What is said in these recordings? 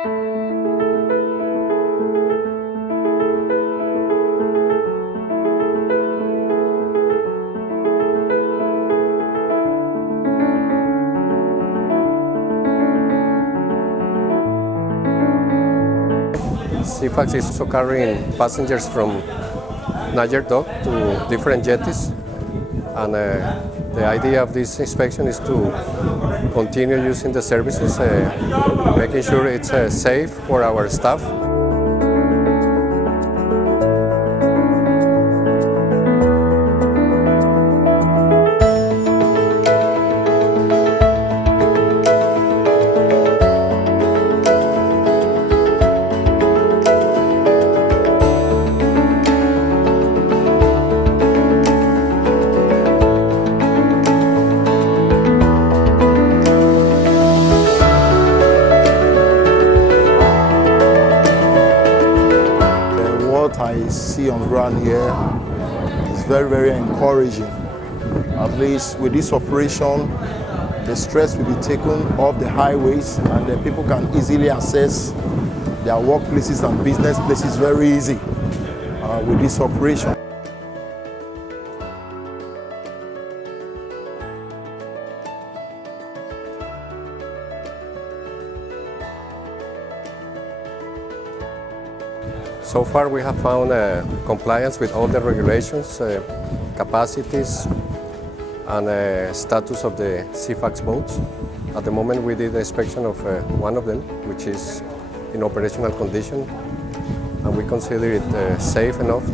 SIFAX is also carrying passengers from Nigerdock to different jetties, and the idea of this inspection is to continue using the services, making sure it's safe for our staff. What I see on ground here is very, very encouraging. At least with this operation, the stress will be taken off the highways, and the people can easily access their workplaces and business places very easy with this operation. So far we have found compliance with all the regulations, capacities, and status of the SIFAX boats. At the moment we did the inspection of one of them, which is in operational condition, and we consider it safe enough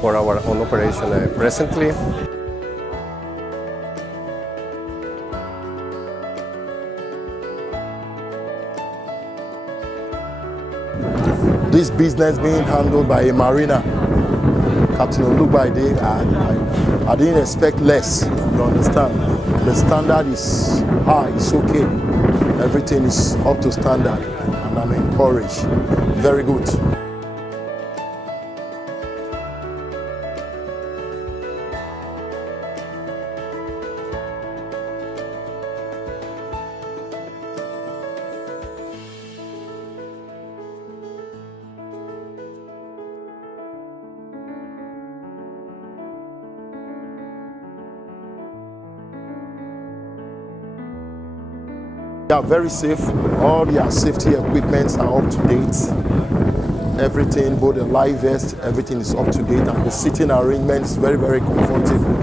for our own operation. Presently, this business being handled by a mariner, Captain Olubaide, I didn't expect less, you understand. The standard is high, it's okay. Everything is up to standard, and I'm encouraged. Very good. They are very safe. All their safety equipment are up to date. Everything, both the life vest, everything is up to date, and the sitting arrangement is very, very comfortable.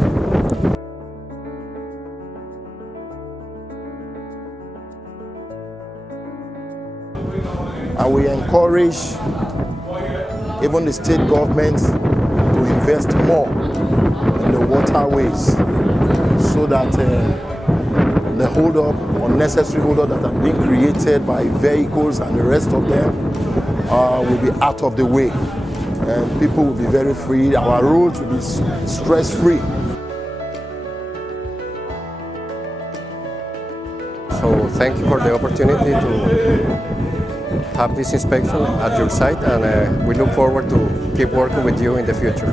And we encourage even the state government to invest more in the waterways, so that the hold-up, unnecessary hold-up that are being created by vehicles and the rest of them will be out of the way, and people will be very free. Our roads will be stress-free. so thank you for the opportunity to have this inspection at your site, and we look forward to keep working with you in the future.